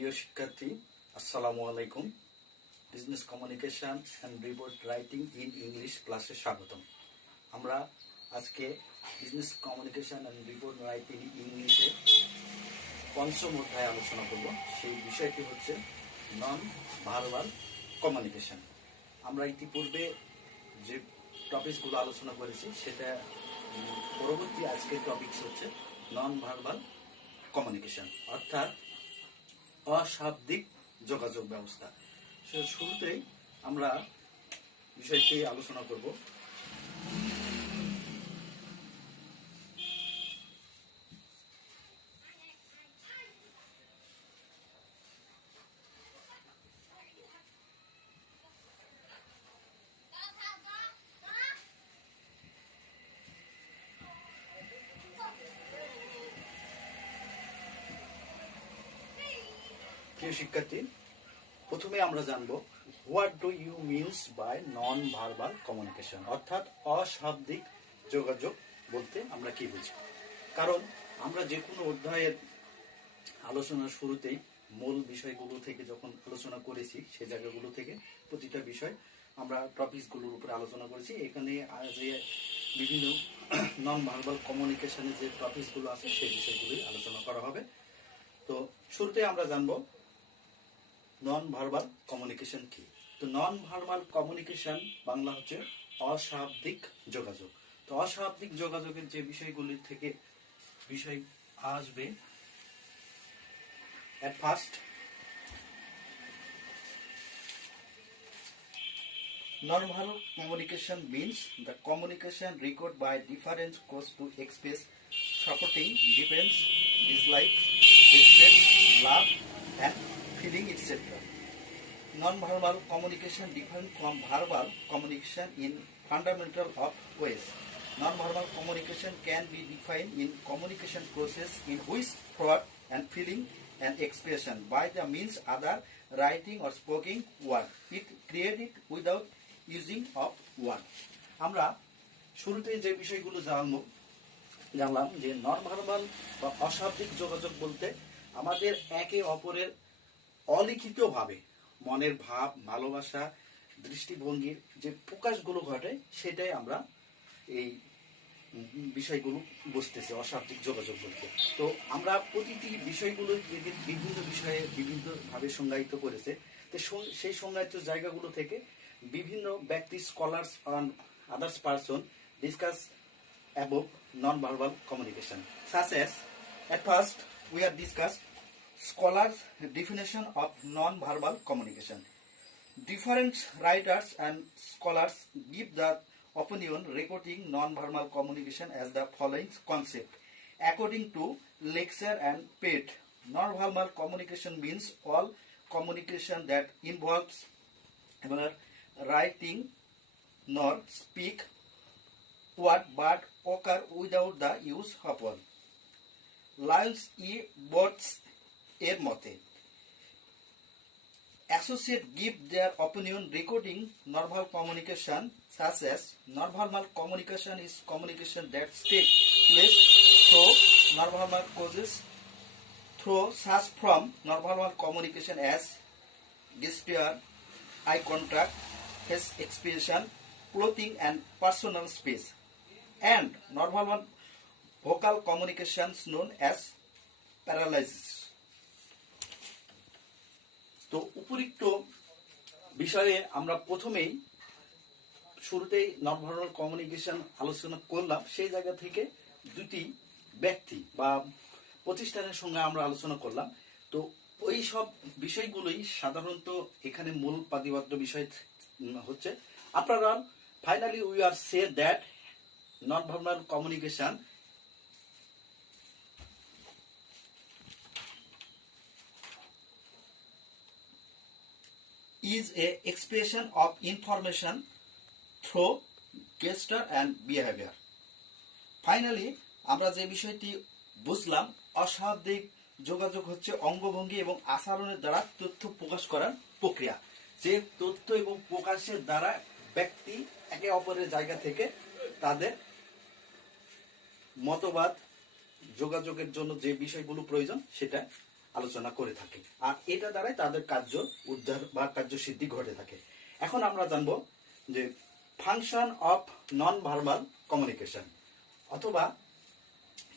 প্রিয় শিক্ষার্থী, আসসালামু আলাইকুম। Business communication and report writing in English ক্লাসে স্বাগতম। আমরা আজকে business communication and report writing ইংলিশে পঞ্চম অধ্যায় আলোচনা করব। সেই বিষয়টি হচ্ছে নন ভার্বাল কমিউনিকেশন। আমরা ইতিপূর্বে যে টপিকসগুলো আলোচনা করেছি সেটা পরবর্তী আজকের টপিকস হচ্ছে নন ভার্বাল কমিউনিকেশন, অর্থাৎ অশাব্দিক যোগাযোগ ব্যবস্থা। শুরুতেই আমরা বিষয়টি আলোচনা করব। প্রিয় শিক্ষার্থী, প্রথমে আমরা জানবো what do you means by non verbal communication, অর্থাৎ অশাব্দিক যোগাযোগ বলতে আমরা কি বুঝি। কারণ আমরা যে কোনো অধ্যায়ের আলোচনার শুরুতেই মূল বিষয়গুলো থেকে যখন আলোচনা করেছি সেই জায়গাগুলো থেকে প্রতিটা বিষয় আমরা টপিকসগুলোর উপরে আলোচনা করেছি। এখানে যে বিভিন্ন নন ভার্বাল কমিউনিকেশনের যে টপিকসগুলো আছে সেই বিষয়গুলোই আলোচনা করা হবে। তো শুরুতে আমরা জানবো নন ভার্বাল কমিউনিকেশন কি। তো নন ভার্বাল কমিউনিকেশন বাংলা হচ্ছে অশাব্দিক যোগাযোগ। তো অশাব্দিক যোগাযোগের যে বিষয়গুলি থেকে বিষয় আসবে, at first non-verbal communication means the communication recorded by different cause to express supporting, depends, dislikes, respect, love and feeling, etc. Non-verbal communication different from verbal communication in fundamental of ways. Non-verbal communication can be defined in communication process in which thought and feeling and expression by the means other writing or spoken word. It created without using of word. আমরা শুরুতে যে বিষয়গুলো জানলাম যে non verbal বা অশাব্দিক যোগাযোগ বলতে আমাদের একে অপরের অলিখিতভাবে মনের ভাব, ভালোবাসা, দৃষ্টিভঙ্গির যে প্রকাশগুলো ঘটে সেটাই আমরা এই বিষয়গুলো বুঝতেছি অশাব্দিক যোগাযোগ বলতে। তো আমরা প্রতিটি বিষয়গুলো বিভিন্ন বিষয়ে বিভিন্নভাবে সংজ্ঞায়িত করেছে। তো সেই সংজ্ঞায়িত জায়গাগুলো থেকে বিভিন্ন ব্যক্তি, scholars on others person discuss above non verbal communication such as at first we have discussed scholars definition of non verbal communication. Different writers and scholars give the opinion regarding non-verbal communication as the following concept. According to Lecture and Pate, non-verbal communication means all communication that involves neither writing nor speak word but occur without the use of word. Lyons E. Botts এর মতে associate give their opinion regarding non-verbal communication such as non-verbal communication is communication that takes place through non-verbal causes through such from non-verbal communication as gesture, eye contact, face expression, clothing and personal space, and non-verbal vocal communications known as paralysis. তো উপরিক্ত বিষয়ে আমরা প্রথমেই শুরুতেই নন verbal communication আলোচনা করলাম। সেই জায়গা থেকে দুটি ব্যক্তি বা প্রতিষ্ঠানের সঙ্গে আমরা আলোচনা করলাম। তো ওই সব বিষয়গুলোই সাধারণত এখানে মূল প্রতিপাদ্য বিষয় হচ্ছে। আপনারা finally we are say that non verbal communication is a expression of information through gesture and behavior. Finally, আমরা যে বিষয়টি বুঝলাম অশাব্দিক যোগাযোগ হচ্ছে অঙ্গভঙ্গি এবং আচরণের দ্বারা তথ্য প্রকাশ করার প্রক্রিয়া। যে তথ্য এবং প্রকাশের দ্বারা ব্যক্তি একে অপরের জায়গা থেকে তাদের মতবাদ যোগাযোগের জন্য যে বিষয়গুলো প্রয়োজন সেটা আলোচনা করে থাকে, আর এটা দ্বারাই তাদের কার্য উদ্ধার বা কার্যসিদ্ধি ঘটে থাকে। এখন আমরা জানবো যে function of non verbal communication, অথবা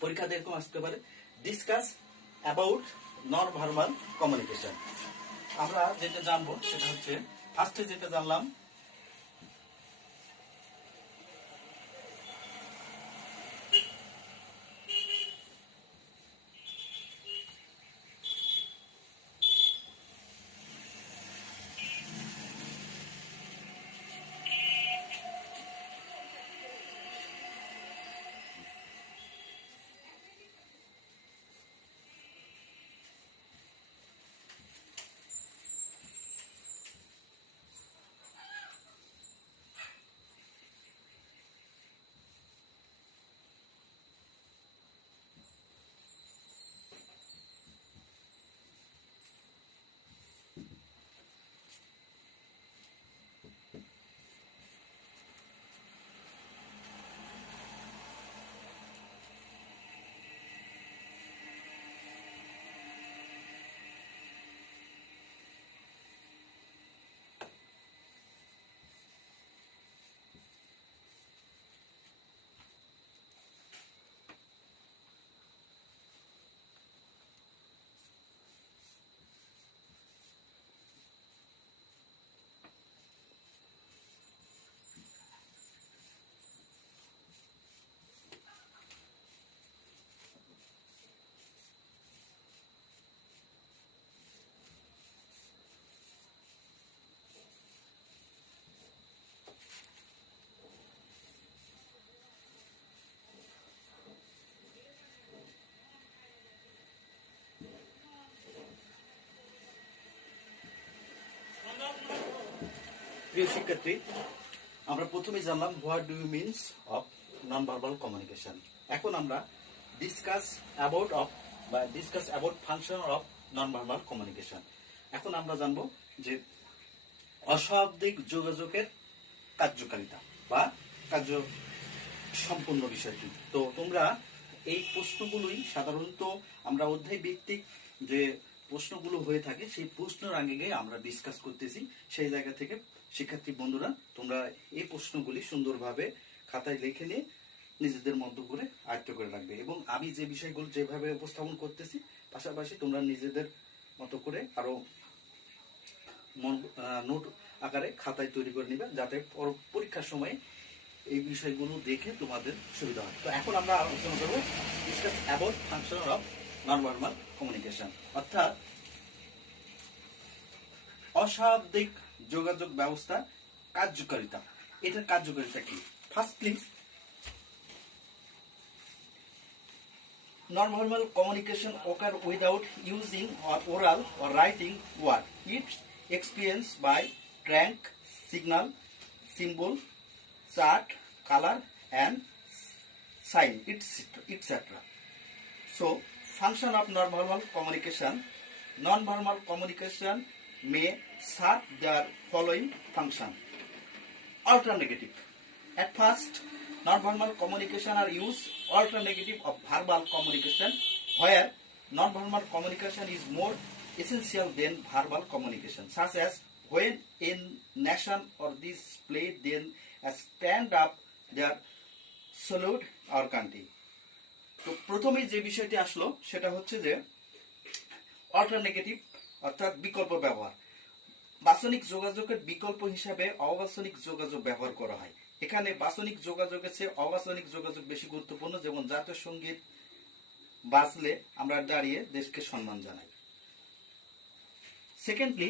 পরীক্ষাতে এরকম আসতে পারে discuss about non verbal communication. আমরা যেটা জানবো সেটা হচ্ছে ফার্স্টে যেটা জানলাম প্রিয় শিক্ষার্থী, আমরা প্রথমে জানলাম what do you means of non verbal communication. এখন আমরা discuss about function of non verbal communication. এখন আমরা জানবো যে অশাব্দিক যোগাযোগের কার্যকারিতা বা কার্য সম্পূর্ণ বিষয়টি। তো তোমরা এই প্রশ্নগুলোই সাধারণত আমরা অধ্যায় ভিত্তিক যে প্রশ্নগুলো হয়ে থাকে সেই প্রশ্নের আগে আমরা ডিসকাস করতেছি। সেই জায়গা থেকে শিক্ষার্থী বন্ধুরা তোমরা এই প্রশ্নগুলি সুন্দরভাবে খাতায় লিখে নিয়ে নিজেদের মতো করে আয়ত্ত করে রাখবে, এবং আমি যে বিষয়গুলো যেভাবে উপস্থাপন করতেছি পাশাপাশি তোমরা নিজেদের মতো করে আরো নোট আকারে খাতায় তৈরি করে নিবে, যাতে পরীক্ষার সময় এই বিষয়গুলো দেখে তোমাদের সুবিধা হয়। তো এখন আমরা আলোচনা করবো discuss about function of non verbal communication, অর্থাৎ অশাব্দিক যোগাযোগ ব্যবস্থা কার্যকারিতা। এটার কার্যকারিতা কি? Firstly, non-verbal communication occur without using or oral or writing word. It's experienced by crank, signal, symbol, chart, color, and sign, etc. So, function of non-verbal communication. Non-verbal communication may serve their following function. Alternative. At first, non-verbal communication are used alternative of verbal communication, where non-verbal communication is more essential than verbal communication, such as when a nation or display then stand up their salute our country. তো প্রথমে যে বিষয়টি আসলো সেটা হচ্ছে যে alternative অর্থাৎ বিকল্প ব্যবহার। বাচনিক যোগাযোগের বিকল্প হিসাবে অবাচনিক যোগাযোগ ব্যবহার করা হয়। এখানে বাচনিক যোগাযোগের চেয়ে অবাচনিক যোগাযোগ বেশি গুরুত্বপূর্ণ, যেমন জাতীয় সঙ্গীত বাজলে আমরা দাঁড়িয়ে দেশকে সম্মান জানাই। Secondly,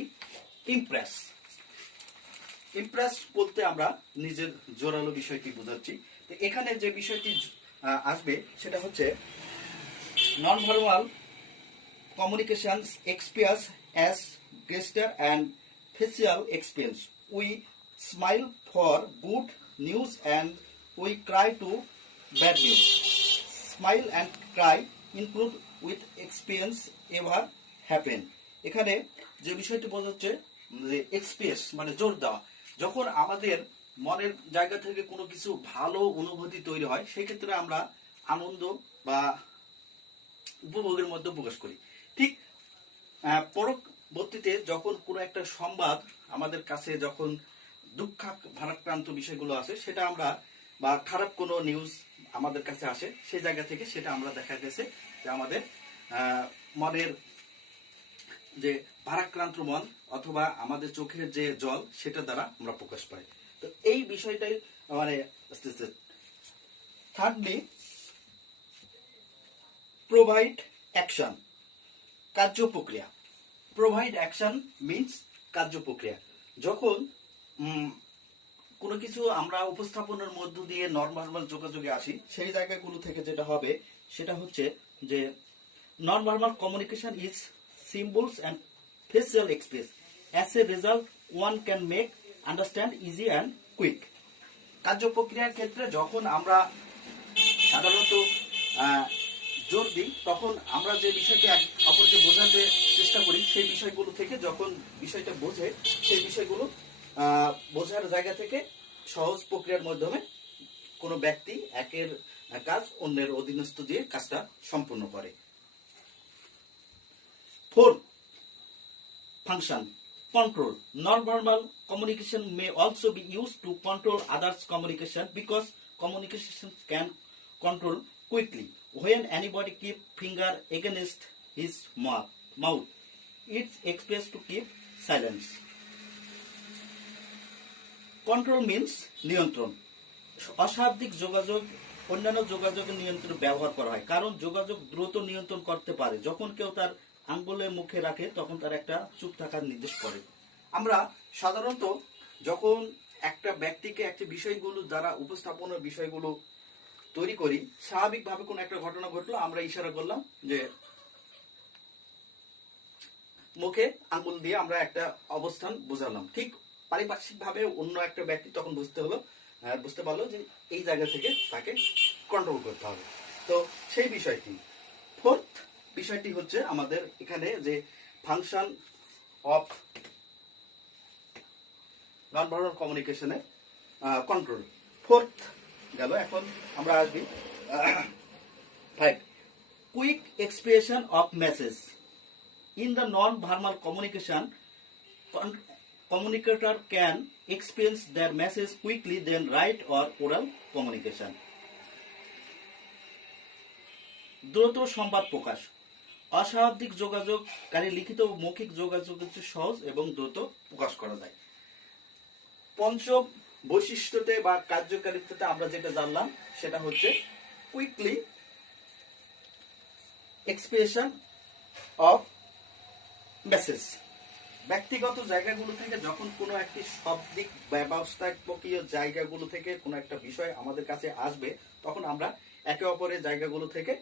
Impress. ইমপ্রেস বলতে আমরা নিজের জোরালো বিষয়টি বোঝাচ্ছি। তো এখানে যে বিষয়টি আসবে সেটা হচ্ছে non verbal communications experience as gesture and facial expressions. We smile for good news and we cry to bad news. Smile and cry include with experience ever happen. এখানে যে বিষয়টি বোঝাচ্ছে যে এক্সপ্রেস মানে জোর দেওয়া, যখন আমাদের মনের জায়গা থেকে কোনো কিছু ভালো অনুভূতি তৈরি হয় সেই ক্ষেত্রে আমরা আনন্দ বা উপভোগের মধ্যে প্রকাশ করি। ঠিক পরবর্তীতে যখন কোনো একটা সংবাদ আমাদের কাছে যখন দুঃখ ভারাক্রান্ত বিষয়গুলো আসে, সেটা আমরা বা খারাপ কোনো নিউজ আমাদের কাছে আসে, সেই জায়গা থেকে সেটা আমরা দেখা গেছে যে আমাদের মনের যে ভারাক্রান্ত মন অথবা আমাদের চোখের যে জল, সেটা দ্বারা আমরা প্রকাশ পাই। তো এই বিষয়টাই মানে থার্ডলি প্রোভাইড অ্যাকশন, কার্য প্রক্রিয়া। প্রোভাইড অ্যাকশন মিন্স কার্য প্রক্রিয়া। যখন কোনো কিছু আমরা উপস্থাপনের মধ্য দিয়ে নন-ভার্বাল যোগাযোগে আসি, সেই জায়গাগুলো থেকে যেটা হবে সেটা হচ্ছে যে non-verbal communication is symbols and facial express. As a result, one can make understand easy and quick. কার্য প্রক্রিয়ার ক্ষেত্রে যখন আমরা সাধারণত জোর দিই, তখন আমরা যে বিষয়টি অপরকে বোঝাতে চেষ্টা করি, সেই বিষয়গুলো থেকে যখন বিষয়টা বোঝে, সেই বিষয়গুলো বোঝার জায়গা থেকে সহজ প্রক্রিয়ার মাধ্যমে কোনো ব্যক্তি একের কাজ অন্যের অধীনস্থ দিয়ে কাজটা সম্পূর্ণ করে। Fourth function, control. Non-verbal communication may also be used to control others' communication because communication can control quickly. When anybody keep finger against his mouth, it's expressed to keep silence. Control means নিয়ন্ত্রণ। অশাব্দিক যোগাযোগ অন্যান্য যোগাযোগের নিয়ন্ত্রণ ব্যবহার করা হয়, কারণ যোগাযোগ দ্রুত নিয়ন্ত্রণ করতে পারে। যখন কেউ তার আঙ্গুলে মুখে রাখে, তখন তার একটা চুপ থাকার নির্দেশ করে। আমরা সাধারণত যখন একটা ব্যক্তিকে একটা বিষয়গুলো দ্বারা উপস্থাপনের বিষয়গুলো তৈরি করি, স্বাভাবিকভাবে কোনো একটা ঘটনা ঘটলো, আমরা ইশারা করলাম যে মুখে আঙ্গুল দিয়ে আমরা একটা অবস্থান বোঝালাম। ঠিক পারিপার্শ্বিকভাবে অন্য একটা ব্যক্তি তখন বুঝতে পারলো যে এই জায়গা থেকে তাকে কন্ট্রোল করতে হবে। তো সেই বিষয়টি ফোর্থ বিষয়টি হচ্ছে আমাদের এখানে যে ফাংশন অফ নন ভার্বাল কমিউনিকেশনে কন্ট্রোল। ফোর্থ গেল, এখন আমরা আসবি five, quick expression of message. In the non verbal communication, communicator can express their message quickly than write or oral communication. দ্রুত সংবাদ প্রকাশ। অস্বাভাবিক যোগাযোগকারী লিখিত ও মৌখিক যোগাযোগের চেয়ে সহজ এবং দ্রুত প্রকাশ করা যায়। পঞ্চম বৈশিষ্ট্যতে বা কার্যকারিতাতে আমরা যেটা জানলাম সেটা হচ্ছে কুইকলি এক্সপ্রেশন অফ মেসেজ। ব্যক্তিগত জায়গাগুলো থেকে যখন কোনো একটি শব্দিক ব্যবস্থাপকীয় জায়গাগুলো থেকে কোনো একটা বিষয় আমাদের কাছে আসবে, তখন আমরা একে অপরের জায়গাগুলো থেকে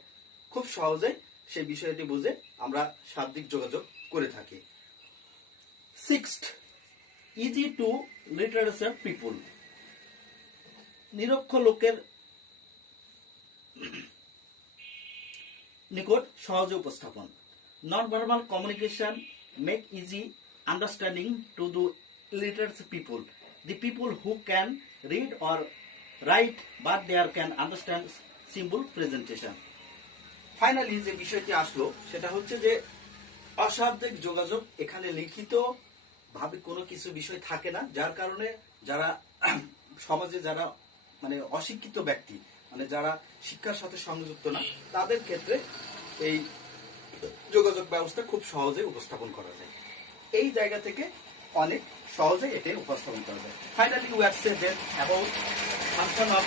খুব সহজে সেই বিষয়টি বুঝে আমরা শাব্দিক যোগাযোগ করে থাকি। সিক্সথ, ইজি টু লিটারেচার পিপুল। নিরক্ষর লোকের নিকট সহজে উপস্থাপন। নন verbal communication make easy understanding to the illiterate people. The people who can read or write but they can understand symbol presentation. Finally যে বিষয়টি আসলো সেটা হচ্ছে যে অশাব্দিক যোগাযোগ। এখানে লিখিত ভাবে কোনো কিছু বিষয় থাকে না, যার কারণে যারা সমাজে যারা মানে অশিক্ষিত ব্যক্তি, মানে যারা শিক্ষার সাথে সংযুক্ত না, তাদের ক্ষেত্রে এই যোগাযোগ ব্যবস্থা খুব সহজে উপস্থাপন করা যায়। এই জায়গা থেকে অনেক সহজে এটি উপস্থাপন করা যায়। Finally we have said that about function of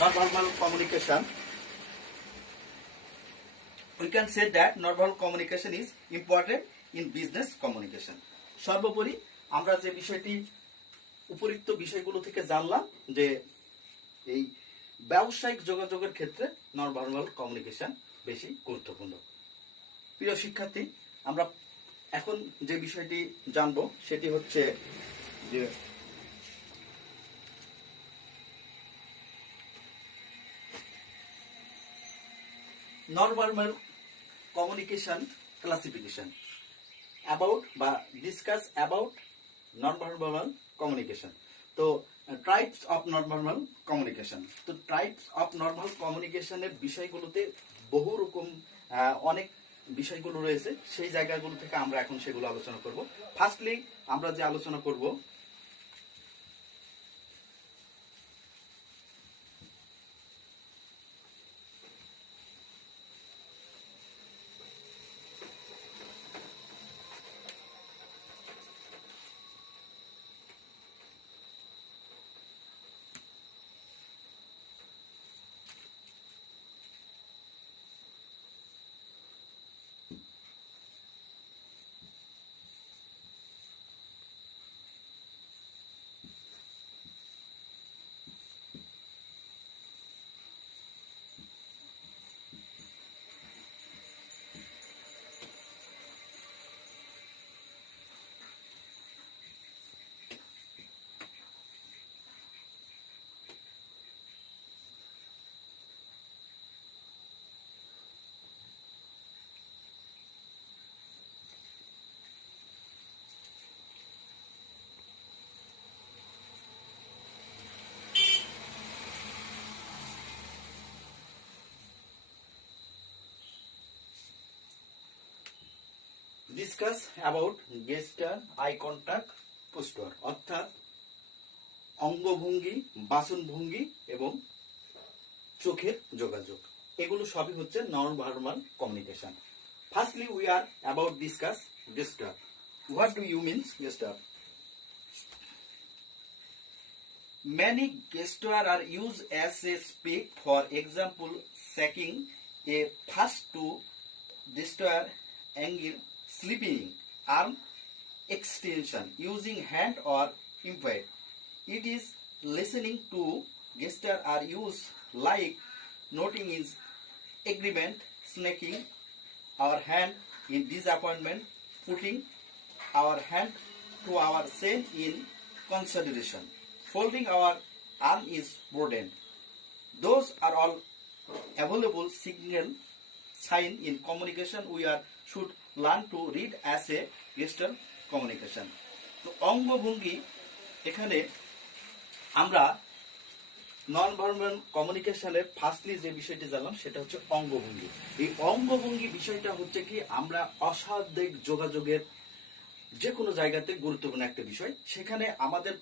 non-verbal communication. We can say that non-verbal communication is important in business communication. সর্বোপরি আমরা যে বিষয়টি উপরিক্ত বিষয়গুলো থেকে জানলাম যে এই ব্যবসায়িক যোগাযোগের ক্ষেত্রে non-verbal communication বেশি গুরুত্বপূর্ণ। প্রিয় শিক্ষার্থী, আমরা এখন যে বিষয়টি জানবো সেটি হচ্ছে যে non-verbal communication classification, about বা ডিসকাস অ্যাবাউট non-verbal communication. তো টাইপস অফ non-verbal communication। তো টাইপস অফ non-verbal communication এর বিষয়গুলোতে বহু রকম অনেক বিষয়গুলো রয়েছে সেই জায়গাগুলো থেকে আমরা এখন সেগুলো আলোচনা করব। ফার্স্টলি আমরা যে আলোচনা করব discuss about gesture eye contact posture, অর্থাৎ অঙ্গভঙ্গি, বাচনভঙ্গি এবং চোখের যোগাযোগ, এগুলো সবই হচ্ছে non verbal communication. Firstly we are about discuss gesture. What do you means gesture? Many gestures are used as a speak. For example, shaking a fist to gesture angle, sleeping, arm extension, using hand or impede. It is listening to gestures are used like noting is agreement, snaking our hand in disappointment, putting our hand to our same in consideration. Folding our arm is prudent. Those are all available signal sign in communication. We should learn to read as a gesture communication. তো অঙ্গভঙ্গি, এখানে আমরা non verbal কমিউনিকেশনের firstly যে বিষয়টি জানলাম সেটা হচ্ছে অঙ্গভঙ্গি। এই অঙ্গভঙ্গি বিষয়টা হচ্ছে কি, আমরা অশাব্দিক যোগাযোগের যে কোনো জায়গাতে গুরুত্বপূর্ণ একটা বিষয়। সেখানে আমাদের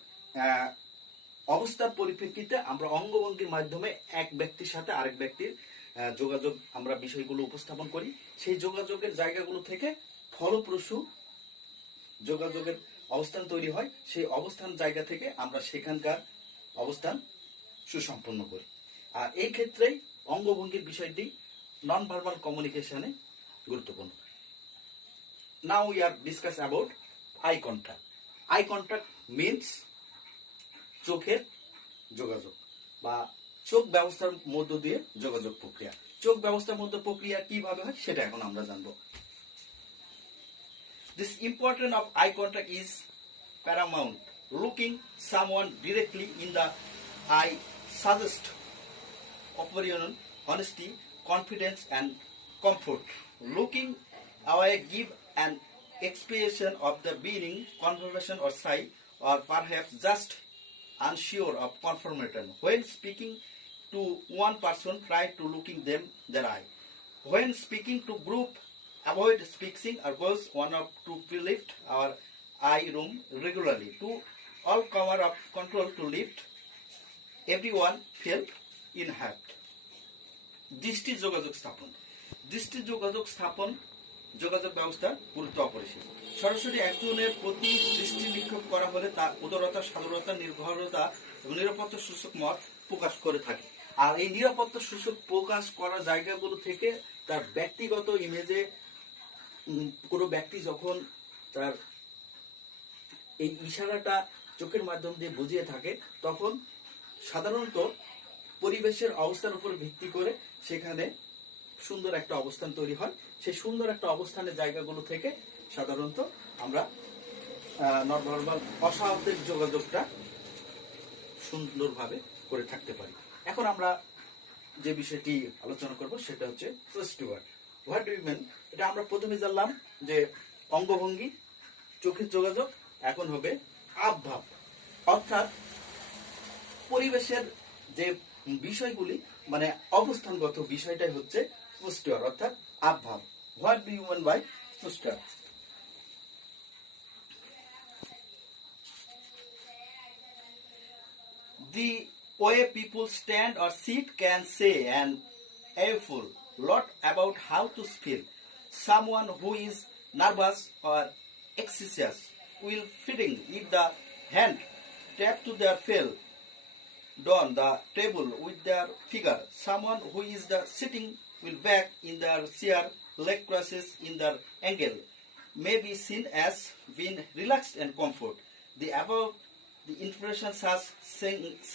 অবস্থার পরিপ্রেক্ষিতে আমরা অঙ্গভঙ্গির মাধ্যমে এক ব্যক্তির সাথে আরেক ব্যক্তির যোগাযোগ, আমরা বিষয়গুলো উপস্থাপন করি। সেই যোগাযোগের জায়গাগুলো থেকে ফলপ্রসূ যোগাযোগের অবস্থান তৈরি হয়। সেই অবস্থান জায়গা থেকে আমরা সেখানকার অবস্থান সুসম্পন্ন করি। আর এই ক্ষেত্রেই অঙ্গভঙ্গির বিষয়টি নন ভার্বাল কমিউনিকেশনে গুরুত্বপূর্ণ। Now we are discuss about eye contact. Eye contact means চোখের যোগাযোগ বা চোখ ব্যবস্থার মধ্য দিয়ে যোগাযোগ প্রক্রিয়া। চোখ ব্যবস্থার মধ্যে প্রক্রিয়া কিভাবে হয় সেটা এখন আমরা জানবো। This importance of eye contact is paramount. Looking someone directly in the eye suggests opinion, honesty, confidence, and comfort. Looking away give an expression of the being, conversation or shy, or perhaps just unsure of confirmation. When speaking to one person, try to looking them their eye. When speaking to group, avoid speaking or goes one of to lift our eye room regularly. To all cover of control to lift, everyone feel in habit. দৃষ্টি যোগাযোগ স্থাপন। দৃষ্টি যোগাযোগ স্থাপন যোগাযোগ ব্যবস্থার গুরুত্ব অপরিসীম। সরাসরি একজনের প্রতি দৃষ্টি নিক্ষেপ করা হলে তা উদারতা, সাধারণতা, নির্ভরতা এবং নিরাপত্তা সূচক মত প্রকাশ করে থাকে। আর এই নিরাপত্তা সূচক প্রকাশ করা জায়গাগুলো থেকে তার ব্যক্তিগত ইমেজে কোনো ব্যক্তি যখন তার এই ইশারাটা চোখের মাধ্যম দিয়ে বুঝিয়ে থাকে, তখন সাধারণত পরিবেশের অবস্থার উপর ভিত্তি করে সেখানে সুন্দর একটা অবস্থান তৈরি হয়। সেই সুন্দর একটা অবস্থানের জায়গাগুলো থেকে সাধারণত আমরা নরমাল অস্বাভাবিক যোগাযোগটা সুন্দরভাবে করে থাকতে পারি। এখন আমরা যে বিষয়টি আলোচনা করব সেটা হচ্ছে posture. What do you mean? এটা আমরা প্রথমে জানলাম যে অঙ্গভঙ্গি, চোখের যোগাযোগ। এখন হবে আবভাব, অর্থাৎ পরিবেশের যে বিষয়গুলি, মানে অবস্থানগত বিষয়টাই হচ্ছে পোস্টার অর্থাৎ আবভাব। What do you mean by posture? The way people stand or sit can say an awful lot about how to feel. Someone who is nervous or anxious will fitting if the hand tap to their feel down the table with their figure. Someone who is the sitting will back in their chair, leg crosses in their angle, may be seen as being relaxed and comfort. The above the information such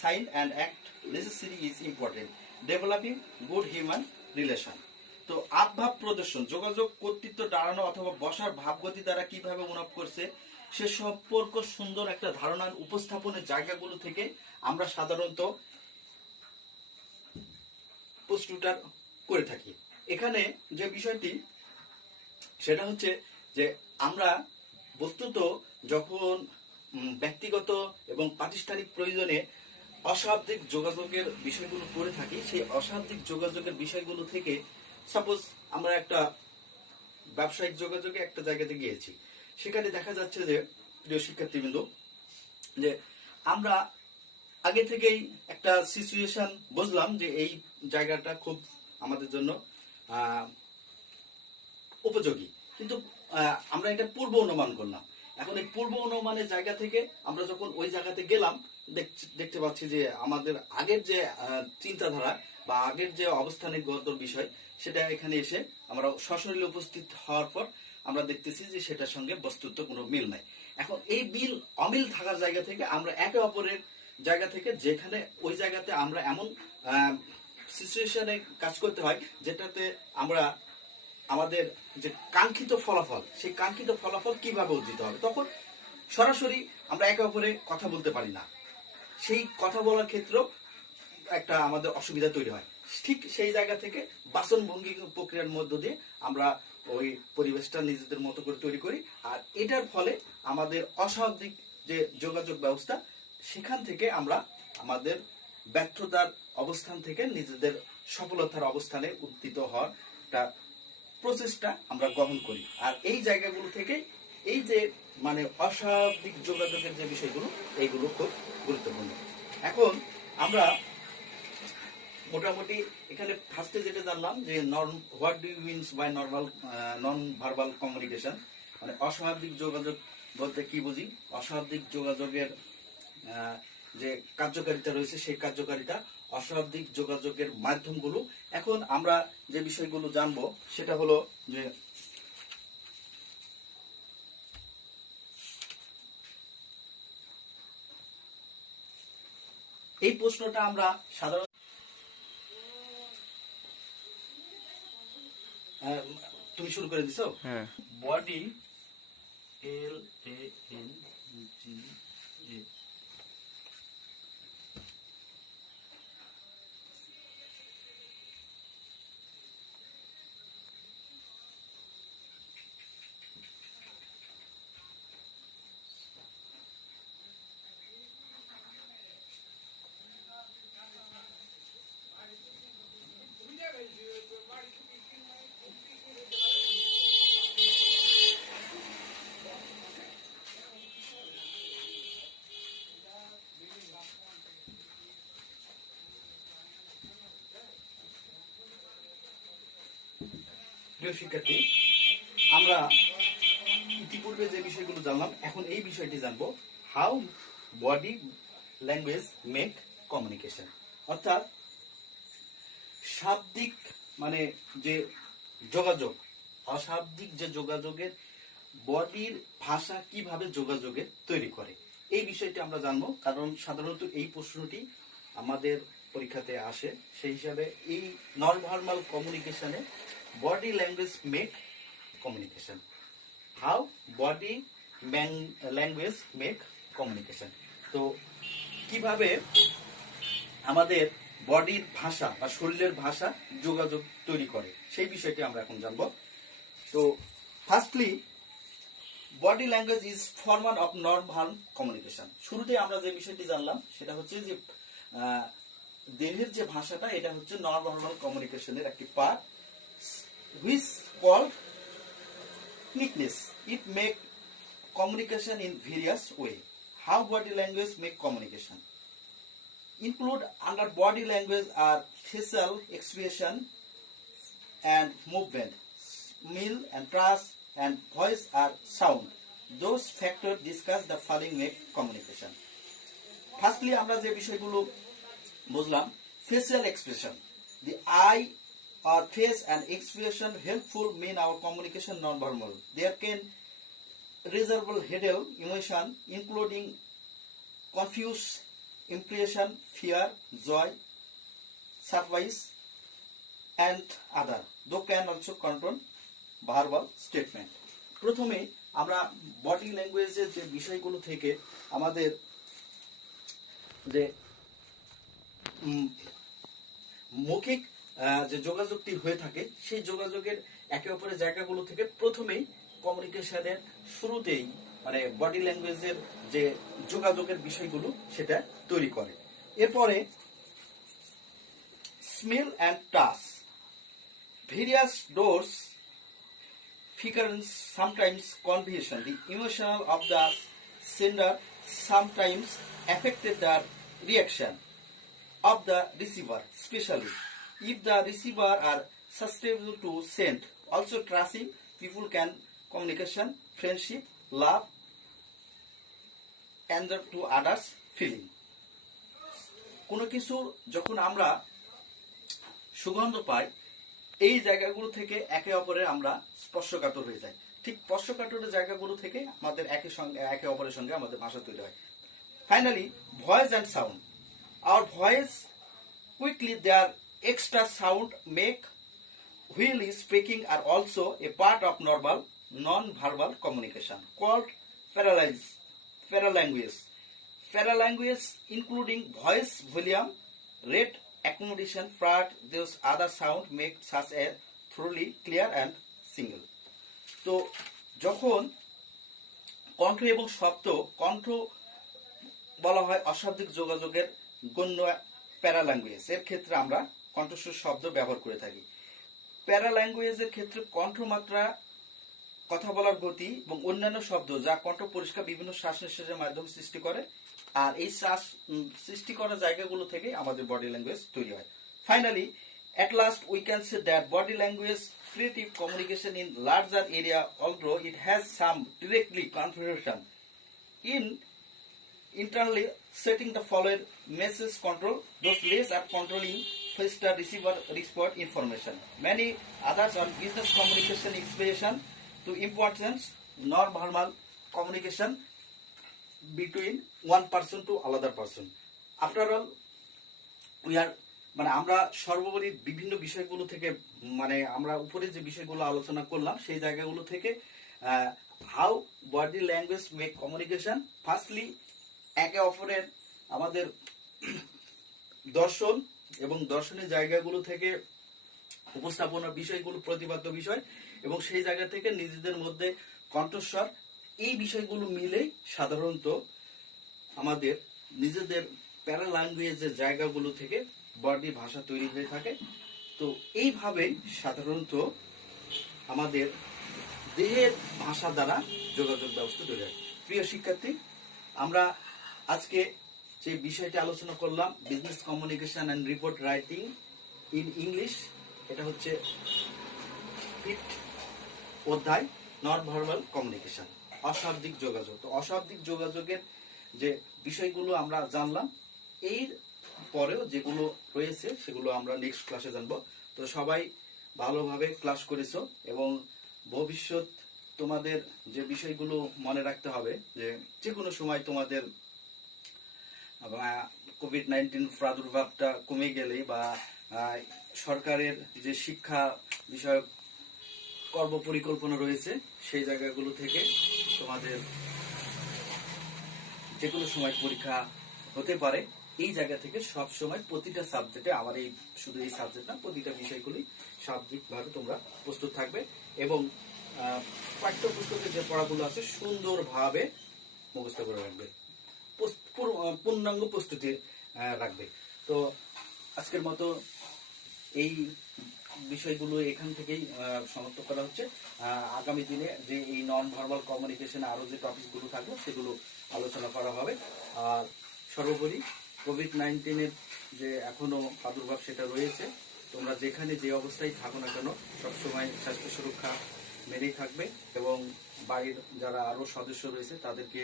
sign and act necessary is important. Developing good human relation. তো আবভাব প্রদর্শন যোগাযোগ কর্তৃত্ব দাঁড়ানো অথবা বসার ভাবগতি দ্বারা কিভাবে অনুভব করছে সে সম্পর্ক সুন্দর একটা ধারণার উপস্থাপনের জায়গাগুলো থেকে আমরা সাধারণত পোস্টুটার করে থাকি। এখানে যে বিষয়টি সেটা হচ্ছে যে আমরা বস্তুত যখন ব্যক্তিগত এবং প্রাতিষ্ঠানিক প্রয়োজনে অশাব্দিক যোগাযোগের বিষয়গুলো করে থাকি, সেই অশাব্দিক যোগাযোগের বিষয়গুলো থেকে সাপোজ আমরা একটা ব্যবসায়িক যোগাযোগে একটা জায়গাতে গিয়েছি, সেখানে দেখা যাচ্ছে যে প্রিয় শিক্ষার্থীবৃন্দ যে আমরা আগে থেকেই একটা সিচুয়েশন বুঝলাম যে এই জায়গাটা খুব আমাদের জন্য উপযোগী, কিন্তু আমরা এটা পূর্ব অনুমান করলাম। এখন এই পূর্ব অনুমানের জায়গা থেকে আমরা যখন ওই জায়গাতে গেলাম দেখতে পাচ্ছি যে আমাদের আগের যে চিন্তাধারা বা আগের যে অবস্থানগত বিষয় সেটা এখানে এসে আমরা সশরীরে উপস্থিত হওয়ার পর আমরা দেখতেছি যে সেটার সঙ্গে বস্তুত কোনো মিল নাই। এখন এই অমিল থাকার জায়গা থেকে আমরা একে অপরের জায়গা থেকে যেখানে ওই জায়গাতে আমরা এমন সিচুয়েশনে কাজ করতে হয় যেটাতে আমরা আমাদের যে কাঙ্ক্ষিত ফলাফল সেই কাঙ্ক্ষিত ফলাফল কিভাবে অর্জিত হবে, তখন সরাসরি আমরা একে অপরে কথা বলতে পারি না। সেই কথা বলার ক্ষেত্রেও একটা আমাদের অসুবিধা তৈরি হয়। ঠিক সেই জায়গা থেকে বাচন ভঙ্গি প্রক্রিয়ার মধ্য দিয়ে আমরা ওই পরিবেশটা নিজেদের মতো করে তৈরি করি, আর এটার ফলে আমাদের অস্বাভাবিক যে যোগাযোগ ব্যবস্থা সেখান থেকে আমরা আমাদের ব্যর্থতার অবস্থান থেকে নিজেদের সফলতার অবস্থানে উত্থিত হওয়ার একটা প্রচেষ্টা আমরা গ্রহণ করি। আর এই জায়গাগুলো থেকে এই যে মানে অস্বাভাবিক যোগাযোগের যে বিষয়গুলো এইগুলো খুব গুরুত্বপূর্ণ। এখন আমরা মোটামুটি এখানে ফার্স্টে যেটা জানলাম যে what do you means by non verbal communication, মানে অস্বাভাবিক যোগাযোগ বলতে কি বুঝি, অস্বাভাবিক যোগাযোগের যে কার্যকারিতা রয়েছে সেই কার্যকারিতা, অস্বাভাবিক যোগাযোগের মাধ্যমগুলো। এখন আমরা যে বিষয়গুলো জানবো সেটা হলো যে এই প্রশ্নটা আমরা সাধারণ তুমি শুরু করে দিছো। হ্যাঁ, বডি LANGA প্রিয় শিক্ষার্থী, আমরা ইতিপূর্বে যে বিষয়গুলো জানলাম এখন এই বিষয়টি জানবো, how body language make communication, অর্থাৎ শাব্দিক মানে যে যোগাযোগ, অশাব্দিক যে যোগাযোগের বডির ভাষা কিভাবে যোগাযোগে তৈরি করে এই বিষয়টি আমরা জানবো। কারণ সাধারণত এই প্রশ্নটি আমাদের পরীক্ষাতে আসে, সেই হিসাবে এই নন ভার্বাল কমিউনিকেশনে body language make communication, how body language make communication. তো কিভাবে আমাদের বডির ভাষা বা শরীরের ভাষা যোগাযোগ তৈরি করে সেই বিষয়টি আমরা এখন জানবো। তো firstly body language is form of non verbal communication. শুরুতে আমরা যে বিষয়টি জানলাম সেটা হচ্ছে যে দেহের যে ভাষাটা এটা হচ্ছে নন-ভার্বাল কমিউনিকেশনের একটি part, which called Uniqueness. It make communication in various way. How body language make communication? Include under body language are facial expression and movement, smile and trust and voice are sound. Those factors discuss the following make communication. Firstly, আমরা যে বিষয়গুলো বুঝলাম, facial expression. The eye or face and expression helpful mean our communication non-verbal. There can reservable hidden emotion including confuse, impression, fear, joy, surprise and other. Though can also control verbal statement. প্রথমে আমরা body ল্যাঙ্গুয়েজের যে বিষয়গুলো থেকে আমাদের যে মৌখিক যে যোগাযোগটি হয়ে থাকে সেই যোগাযোগের একে অপরের জায়গাগুলো থেকে প্রথমেই কমিউনিকেশনের শুরুতেই মানে বডি ল্যাঙ্গুয়েজের যে যোগাযোগের বিষয়গুলো সেটা তৈরি করে। এরপরে smell and touch, various doors figures sometimes confusion. The emotion of the sender sometimes affected the reaction of the receiver, especially if the receiver are susceptible to scent. Also, trusting people can communication, friendship, love, and to others feeling. কোনো কিছু যখন আমরা সুগন্ধ পাই এই জায়গাগুলো থেকে একে অপরের আমরা স্পর্শকাতর হয়ে যাই। ঠিক স্পর্শকাতরের জায়গাগুলো থেকে আমাদের একে অপরের সঙ্গে আমাদের ভাষা তৈরি হয়। Finally voice and sound, our voice quickly their extra sound make while speaking are also a part of normal non verbal communication called paralanguage. Paralanguage including voice volume, rate, accommodation, part, those other sound make such a thoroughly clear and single. তো যখন কণ্ঠ এবং শব্দ, কণ্ঠ বলা হয় অশাব্দিক যোগাযোগের গণ্য প্যারাল্যাঙ্গুয়েজ, এর ক্ষেত্রে আমরা কণ্ঠস্বর শব্দ ব্যবহার করে থাকি। প্যারাল্যাঙ্গুয়েজের ক্ষেত্রে কণ্ঠমাত্রা, কথা বলার গতি এবং অন্যান্য শব্দ যা কণ্ঠ পরিষ্কার বিভিন্ন শ্বাস নিঃশ্বাসের মাধ্যমে সৃষ্টি করে, আর এই শ্বাস সৃষ্টি করা জায়গাগুলো থেকে আমাদের বডি ল্যাঙ্গুয়েজ তৈরি হয়। Finally at last we can say that body language creative communication in larger area, although it has some directly configuration in internally setting the following message control, those less are controlling faster receiver respond information. Many others are business communication expression to importance non-verbal communication between one person to another person. After all, we are মানে আমরা সর্বোপরি বিভিন্ন বিষয়গুলো থেকে মানে আমরা উপরে যে বিষয়গুলো আলোচনা করলাম সেই জায়গাগুলো থেকে how body language make communication, firstly একে অপরের আমাদের দর্শন এবং দর্শনের জায়গাগুলো থেকে উপস্থাপনার বিষয়গুলো প্রতিপাদ্য বিষয় এবং সেই জায়গা থেকে নিজেদের মধ্যে কণ্ঠস্বর, এই বিষয়গুলো মিলেই সাধারণত আমাদের নিজেদের প্যারাল্যাঙ্গুয়েজের জায়গাগুলো থেকে বডি ভাষা তৈরি হয়ে থাকে। তো এইভাবেই সাধারণত আমাদের দেহের ভাষা দ্বারা যোগাযোগ ব্যবস্থা তৈরি হয়। প্রিয় শিক্ষার্থী, আমরা আজকে যে বিষয়টি আলোচনা করলাম business communication and report writing in English, এটা হচ্ছে 5th অধ্যায় নন ভার্বাল কমিউনিকেশন, অশাব্দিক যোগাযোগ। তো অশাব্দিক যোগাযোগের যে বিষয়গুলো আমরা জানলাম, এর পরেও যেগুলো রয়েছে সেগুলো আমরা নেক্সট ক্লাসে জানবো। তো সবাই ভালোভাবে ক্লাস করেছো এবং ভবিষ্যৎ তোমাদের যে বিষয়গুলো মনে রাখতে হবে যে কোনো সময় তোমাদের কোভিড-19 প্রাদুর্ভাবটা কমে গেলে বা সরকারের যে শিক্ষা বিষয়ক কর্ম পরিকল্পনা রয়েছে সেই জায়গাগুলো থেকে তোমাদের যে কোনো সময় পরীক্ষা হতে পারে। এই জায়গা থেকে সব সময় প্রতিটা সাবজেক্টে, আমার এই শুধু এই সাবজেক্ট না, প্রতিটা বিষয়গুলি সাবজেক্টভাবে তোমরা প্রস্তুত থাকবে এবং পাঠ্যপুস্তকের যে পড়াগুলো আছে সুন্দরভাবে মুখস্থ করে রাখবে, পূর্ণাঙ্গ প্রস্তুতি রাখবে। তো আজকের মতো এই বিষয়গুলো এখান থেকেই সমাপ্ত করা হচ্ছে। আগামী দিনে যে এই নন ভার্বাল কমিউনিকেশন আরো যে টপিকগুলো থাকবে সেগুলো আলোচনা করা হবে। আর সর্বোপরি কোভিড-19 যে এখনো প্রাদুর্ভাব সেটা রয়েছে, তোমরা যেখানে যে অবস্থায় থাকো না কেন সবসময় স্বাস্থ্য সুরক্ষা মেনেই থাকবে এবং বাড়ির যারা আরো সদস্য রয়েছে তাদেরকে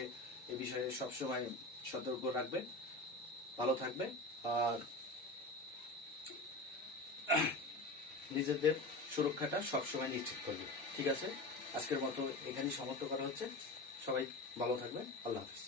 এ বিষয়ে সবসময় সতর্ক রাখবে, ভালো থাকবে আর নিজেদের সুরক্ষাটা সবসময় নিশ্চিত করবে। ঠিক আছে, আজকের মতো এখানেই সমাপ্ত করা হচ্ছে। সবাই ভালো থাকবেন। আল্লাহ হাফিজ।